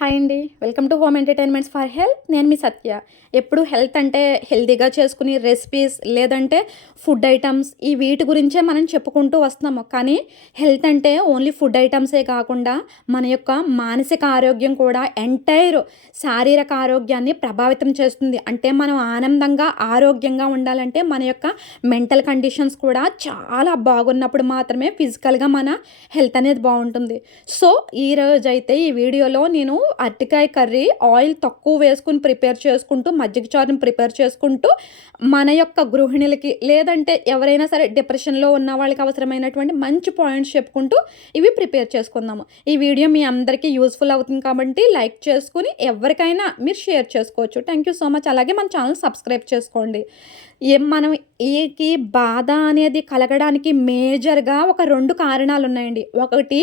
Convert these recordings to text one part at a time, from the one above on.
Hi అండి. Welcome to home entertainments for health. నేను మీ సత్య. ఎప్పుడు హెల్త్ అంటే హెల్తీగా చేసుకుని రెసిపీస్ లేదంటే ఫుడ్ ఐటమ్స్ ఈ వీటి గురించే మనం చెప్పుకుంటూ వస్తున్నాము. కానీ హెల్త్ అంటే ఓన్లీ ఫుడ్ ఐటమ్సే కాకుండా మన యొక్క మానసిక ఆరోగ్యం కూడా ఎంటైర్ శారీరక ఆరోగ్యాన్ని ప్రభావితం చేస్తుంది. అంటే మనం ఆనందంగా ఆరోగ్యంగా ఉండాలంటే మన యొక్క మెంటల్ కండిషన్స్ కూడా చాలా బాగున్నప్పుడు మాత్రమే ఫిజికల్గా మన హెల్త్ అనేది బాగుంటుంది. సో ఈ రోజైతే ఈ వీడియోలో నేను అరటికాయ కర్రీ ఆయిల్ తక్కువ వేసుకుని ప్రిపేర్ చేసుకుంటూ మజ్జిగ చారుని ప్రిపేర్ చేసుకుంటూ మన యొక్క గృహిణులకి లేదంటే ఎవరైనా సరే డిప్రెషన్లో ఉన్న వాళ్ళకి అవసరమైనటువంటి మంచి పాయింట్స్ చెప్పుకుంటూ ఇవి ప్రిపేర్ చేసుకుందాము. ఈ వీడియో మీ అందరికీ యూస్ఫుల్ అవుతుంది కాబట్టి లైక్ చేసుకుని ఎవరికైనా మీరు షేర్ చేసుకోవచ్చు. Thank you so much. అలాగే మన ఛానల్ సబ్స్క్రైబ్ చేసుకోండి. మనం ఈకి బాధ అనేది కలగడానికి మేజర్గా ఒక రెండు కారణాలు ఉన్నాయండి ఒకటి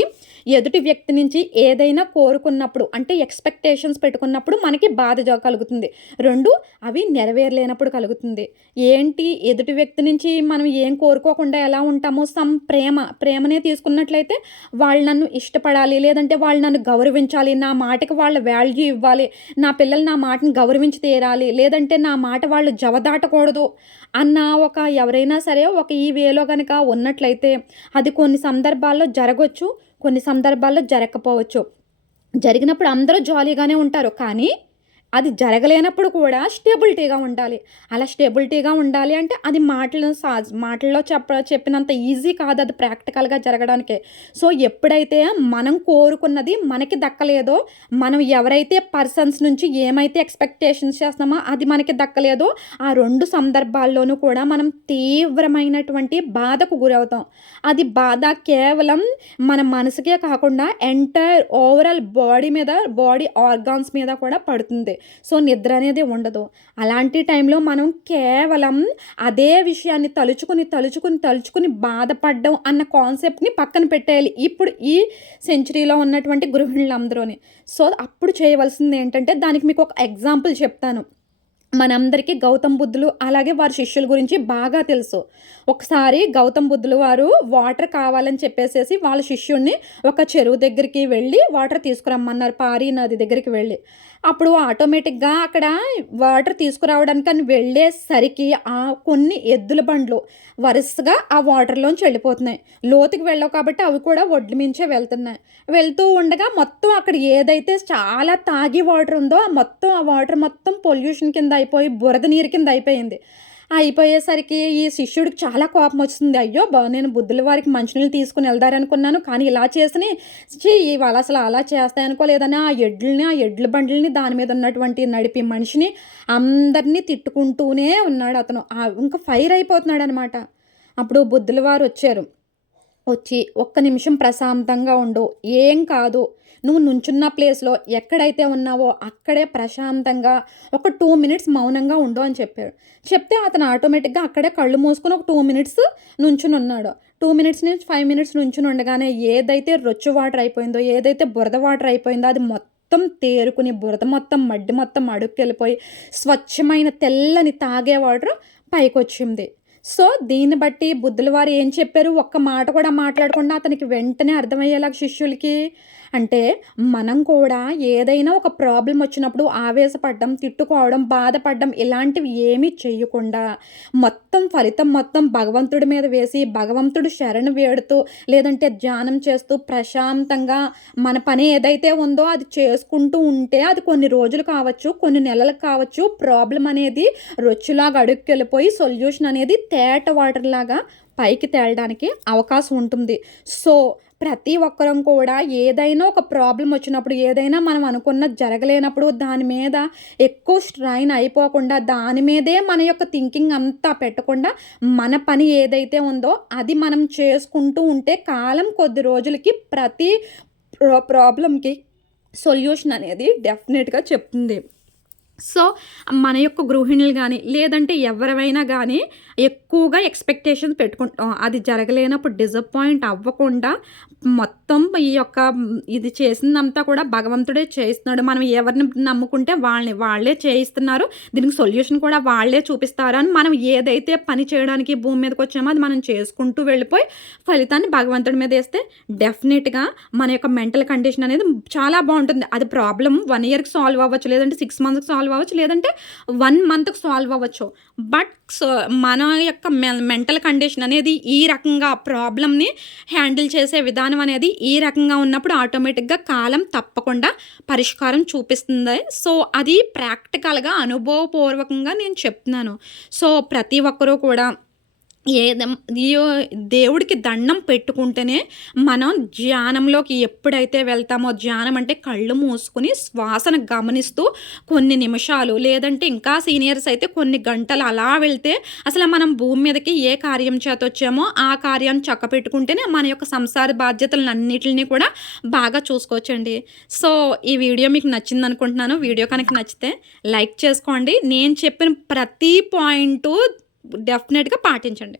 ఎదుటి వ్యక్తి నుంచి ఏదైనా కోరుకున్నప్పుడు అంటే ఎక్స్పెక్టేషన్స్ పెట్టుకున్నప్పుడు మనకి బాధ కలుగుతుంది. రెండు అవి నెరవేరలేనప్పుడు కలుగుతుంది. ఏంటి? ఎదుటి వ్యక్తి నుంచి మనం ఏం కోరుకోకుండా ఎలా ఉంటామో సమ్ ప్రేమ ప్రేమనే తీసుకున్నట్లయితే వాళ్ళు నన్ను ఇష్టపడాలి లేదంటే వాళ్ళు నన్ను గౌరవించాలి నా మాటకి వాళ్ళ వాల్యూ ఇవ్వాలి నా పిల్లలు నా మాటను గౌరవించి తీరాలి లేదంటే నా మాట వాళ్ళు జవదాటకూడదు అన్న ఒక ఎవరైనా సరే ఒక ఈ వేలో కనుక ఉన్నట్లయితే అది కొన్ని సందర్భాల్లో జరగవచ్చు కొన్ని సందర్భాల్లో జరగకపోవచ్చు. జరిగినప్పుడు అందరూ జాలీగానే ఉంటారు. కానీ అది జరగలేనప్పుడు కూడా స్టేబిలిటీగా ఉండాలి. అలా స్టేబిలిటీగా ఉండాలి అంటే అది మాటలు సా మాటల్లో చెప్ప చెప్పినంత ఈజీ కాదు అది ప్రాక్టికల్గా జరగడానికి. సో ఎప్పుడైతే మనం కోరుకున్నది మనకి దక్కలేదో మనం ఎవరైతే పర్సన్స్ నుంచి ఏమైతే ఎక్స్పెక్టేషన్స్ చేస్తామో అది మనకి దక్కలేదో ఆ రెండు సందర్భాల్లోనూ కూడా మనం తీవ్రమైనటువంటి బాధకు గురవుతాం. అది బాధ కేవలం మన మనసుకే కాకుండా ఎంటైర్ ఓవరాల్ బాడీ మీద బాడీ ఆర్గాన్స్ మీద కూడా పడుతుంది. సో నిద్ర అనేది ఉండదు. అలాంటి టైంలో మనం కేవలం అదే విషయాన్ని తలుచుకుని తలుచుకుని తలుచుకుని బాధపడడం అన్న కాన్సెప్ట్ని పక్కన పెట్టేయాలి. ఇప్పుడు ఈ సెంచరీలో ఉన్నటువంటి గృహిణులందరూని సో అప్పుడు చేయవలసింది ఏంటంటే దానికి మీకు ఒక ఎగ్జాంపుల్ చెప్తాను. మనందరికీ గౌతమ్ బుద్ధులు అలాగే వారి శిష్యుల గురించి బాగా తెలుసు. ఒకసారి గౌతమ్ బుద్ధులు వారు వాటర్ కావాలని చెప్పేసేసి వాళ్ళ శిష్యుడిని ఒక చెరువు దగ్గరికి వెళ్ళి వాటర్ తీసుకురమ్మన్నారు పారి నది దగ్గరికి వెళ్ళి. అప్పుడు ఆటోమేటిక్గా అక్కడ వాటర్ తీసుకురావడానికి అని వెళ్ళేసరికి ఆ కొన్ని ఎద్దుల బండ్లు వరుసగా ఆ వాటర్లోంచి వెళ్ళిపోతున్నాయి. లోతుకి వెళ్ళవు కాబట్టి అవి కూడా ఒడ్లు మించే వెళ్తున్నాయి. వెళ్తూ ఉండగా మొత్తం అక్కడ ఏదైతే చాలా తాగి వాటర్ ఉందో ఆ మొత్తం ఆ వాటర్ మొత్తం పొల్యూషన్ కింద అయిపోయి బురద నీరు కింద అయిపోయింది. అయిపోయేసరికి ఈ శిష్యుడికి చాలా కోపం వచ్చింది. అయ్యో నేను బుద్ధుల వారికి మంచినీళ్ళు తీసుకుని వెళ్దారనుకున్నాను కానీ ఇలా చేసి వాళ్ళు అసలు అలా చేస్తాయనుకోలేదని ఆ ఎడ్లని ఆ ఎడ్ల బండ్లని దాని మీద ఉన్నటువంటి నడిపి మనిషిని అందరినీ తిట్టుకుంటూనే ఉన్నాడు అతను. ఇంకా ఫైర్ అయిపోతున్నాడు అనమాట అప్పుడు బుద్ధుల వారు వచ్చారు. వచ్చి ఒక్క నిమిషం ప్రశాంతంగా ఉండు. ఏం కాదు. నువ్వు నుంచున్న ప్లేస్లో ఎక్కడైతే ఉన్నావో అక్కడే ప్రశాంతంగా ఒక టూ మినిట్స్ మౌనంగా ఉండు అని చెప్పాడు. చెప్తే అతను ఆటోమేటిక్గా అక్కడే కళ్ళు మూసుకొని ఒక టూ మినిట్స్ నుంచుని ఉన్నాడు. టూ మినిట్స్ నుంచి ఫైవ్ మినిట్స్ నుంచుని ఉండగానే ఏదైతే రొచ్చు వాటర్ అయిపోయిందో ఏదైతే బురద వాటర్ అయిపోయిందో అది మొత్తం తేరుకుని బురద మొత్తం మడ్డి మొత్తం అడుక్కెళ్ళిపోయి స్వచ్ఛమైన తెల్లని తాగే వాటర్ పైకొచ్చింది. సో దీన్ని బట్టి బుద్ధుల వారు ఏం చెప్పారు? ఒక్క మాట కూడా మాట్లాడకుండా అతనికి వెంటనే అర్థమయ్యేలా శిష్యులకి అంటే మనం కూడా ఏదైనా ఒక ప్రాబ్లం వచ్చినప్పుడు ఆవేశపడడం తిట్టుకోవడం బాధపడడం ఇలాంటివి ఏమీ చేయకుండా మొత్తం ఫలితం మొత్తం భగవంతుడి మీద వేసి భగవంతుడు శరణు వేడుతూ లేదంటే ధ్యానం చేస్తూ ప్రశాంతంగా మన పని ఏదైతే ఉందో అది చేసుకుంటూ ఉంటే అది కొన్ని రోజులు కావచ్చు కొన్ని నెలలు కావచ్చు ప్రాబ్లం అనేది రొచ్చులాగా అడుక్కెళ్ళిపోయి సొల్యూషన్ అనేది తేట వాటర్ లాగా పైకి తేలడానికి అవకాశం ఉంటుంది. సో ప్రతి ఒక్కరం కూడా ఏదైనా ఒక ప్రాబ్లం వచ్చినప్పుడు ఏదైనా మనం అనుకున్న జరగలేనప్పుడు దాని మీద ఎక్కువ స్ట్రైన్ అయిపోకుండా దాని మీదే మన యొక్క థింకింగ్ అంతా పెట్టకుండా మన పని ఏదైతే ఉందో అది మనం చేసుకుంటూ ఉంటే కాలం కొద్ది రోజులకి ప్రతి ప్రాబ్లంకి సొల్యూషన్ అనేది డెఫినెట్గా చెప్తుంది. సో మన యొక్క గృహిణులు కానీ లేదంటే ఎవరివైనా కానీ ఎక్కువగా ఎక్స్పెక్టేషన్స్ పెట్టుకుంటాం అది జరగలేనప్పుడు డిసప్పాయింట్ అవ్వకుండా మొత్తం ఈ యొక్క ఇది చేసిందంతా కూడా భగవంతుడే చేయిస్తున్నాడు. మనం ఎవరిని నమ్ముకుంటే వాళ్ళని వాళ్ళే చేయిస్తున్నారు. దీనికి సొల్యూషన్ కూడా వాళ్ళే చూపిస్తారు అని మనం ఏదైతే పని చేయడానికి భూమి మీదకి వచ్చామో అది మనం చేసుకుంటూ వెళ్ళిపోయి ఫలితాన్ని భగవంతుడి మీద వేస్తే డెఫినెట్గా మన యొక్క మెంటల్ కండిషన్ అనేది చాలా బాగుంటుంది. అది ప్రాబ్లం వన్ ఇయర్కి సాల్వ్ అవ్వచ్చు లేదంటే సిక్స్ మంత్స్కి సాల్వ్ అవ్వచ్చు. లేదంటే వన్ మంత్కి సాల్వ్ అవ్వచ్చు. బట్ సో మన యొక్క మెంటల్ కండిషన్ అనేది ఈ రకంగా ప్రాబ్లమ్ని హ్యాండిల్ చేసే విధానం అనేది ఈ రకంగా ఉన్నప్పుడు ఆటోమేటిక్గా కాలం తప్పకుండా పరిష్కారం చూపిస్తుంది. సో అది ప్రాక్టికల్గా అనుభవపూర్వకంగా నేను చెప్తున్నాను. సో ప్రతి ఒక్కరూ కూడా ఏదం దేవుడికి దండం పెట్టుకుంటేనే మనం ధ్యానంలోకి ఎప్పుడైతే వెళ్తామో ధ్యానం అంటే కళ్ళు మూసుకుని శ్వాసను గమనిస్తూ కొన్ని నిమిషాలు లేదంటే ఇంకా సీనియర్స్ అయితే కొన్ని గంటలు అలా వెళ్తే అసలు మనం భూమి మీదకి ఏ కార్యం చేత వచ్చామో ఆ కార్యాన్ని చక్క పెట్టుకుంటేనే మన యొక్క సంసార బాధ్యతలను అన్నిటిని కూడా బాగా చూసుకోవచ్చండి. సో ఈ వీడియో మీకు నచ్చింది అనుకుంటున్నాను వీడియో కనుక నచ్చితే లైక్ చేసుకోండి. నేను చెప్పిన ప్రతి పాయింట్ డెఫినెట్గా పాటించండి.